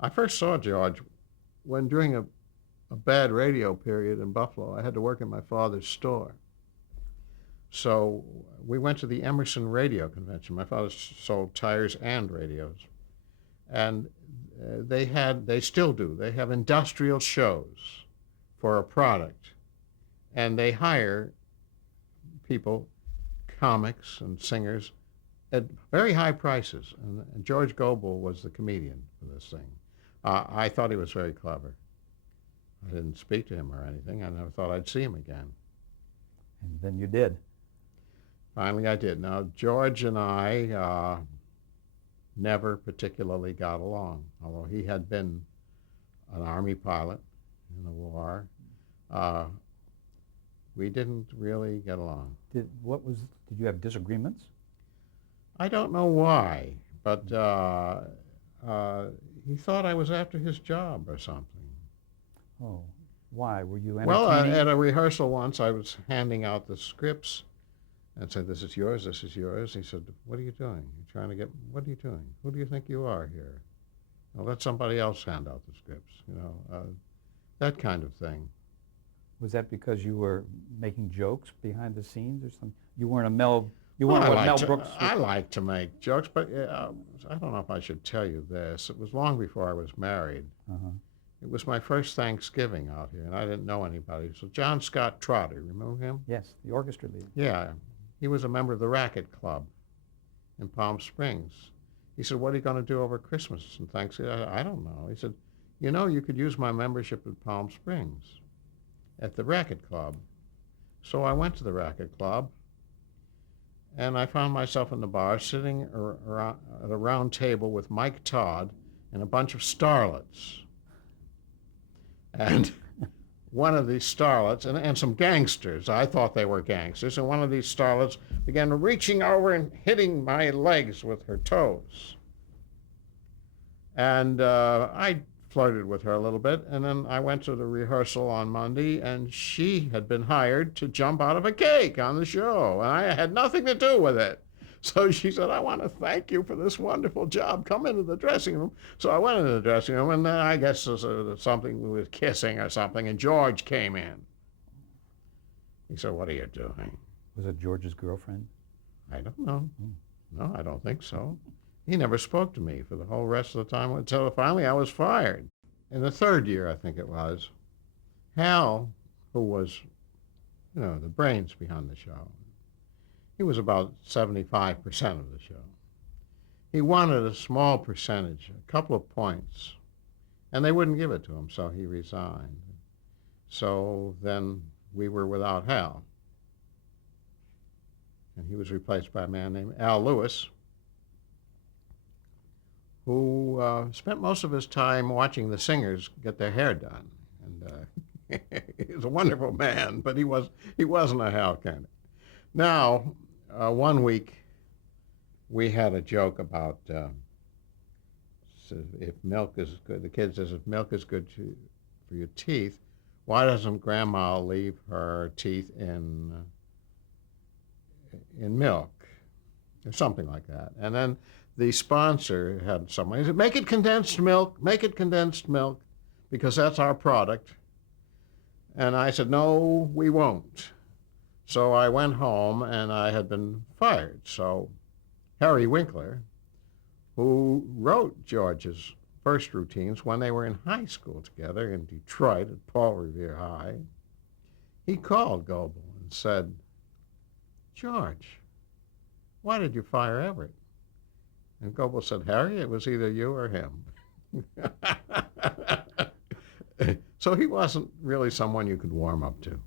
I first saw George when during a bad radio period in Buffalo. I had to work in my father's store. So we went to the Emerson Radio Convention. My father sold tires and radios. And they still do, they have industrial shows for a product. And they hire people, comics and singers, at very high prices. And George Gobel was the comedian for this thing. I thought he was very clever. I didn't speak to him or anything. I never thought I'd see him again. And then you did. Finally, I did. Now, George and I never particularly got along, although he had been an Army pilot in the war. We didn't really get along. Did you have disagreements? I don't know why, but he thought I was after his job or something. Oh, why? Were you Well, entertaining? at a rehearsal once, I was handing out the scripts and said, "This is yours, this is yours." He said, "What are you doing? What are you doing? Who do you think you are here? Well, let somebody else hand out the scripts," that kind of thing. Was that because you were making jokes behind the scenes or something? You weren't Well, what Mel Brooks I like to make jokes, but I don't know if I should tell you this. It was long before I was married. Uh-huh. It was my first Thanksgiving out here, and I didn't know anybody. So John Scott Trotter, remember him? Yes, the orchestra leader. Yeah, he was a member of the Racket Club in Palm Springs. He said, "What are you going to do over Christmas and Thanksgiving?" I don't know. He said, "You could use my membership at Palm Springs at the Racket Club." So I went to the Racket Club, and I found myself in the bar sitting around, at a round table with Mike Todd and a bunch of starlets. And one of these starlets, and some gangsters, I thought they were gangsters, and one of these starlets began reaching over and hitting my legs with her toes. And I flirted with her a little bit, and then I went to the rehearsal on Monday, and she had been hired to jump out of a cake on the show, and I had nothing to do with it. So she said, "I want to thank you for this wonderful job. Come into the dressing room." So I went into the dressing room, and then I guess there was something with kissing or something, and George came in. He said, "What are you doing?" Was it George's girlfriend? I don't know. Hmm. No, I don't think so. He never spoke to me for the whole rest of the time until finally I was fired. In the third year, I think it was, Hal, who was, the brains behind the show, he was about 75% of the show. He wanted a small percentage, a couple of points, and they wouldn't give it to him, so he resigned. So then we were without Hal, and he was replaced by a man named Al Lewis, who spent most of his time watching the singers get their hair done. And he was a wonderful man, but he wasn't a Hal kind of. Now, one week we had a joke about if milk is good. The kid says, "If milk is good for your teeth, why doesn't Grandma leave her teeth in milk?" Or something like that. And then the sponsor had someone, he said, make it condensed milk, because that's our product. And I said, "No, we won't." So I went home, and I had been fired. So Harry Winkler, who wrote George's first routines when they were in high school together in Detroit at Paul Revere High, he called Gobel and said, "George, why did you fire Everett?" And Gobel said, "Harry, it was either you or him." So he wasn't really someone you could warm up to.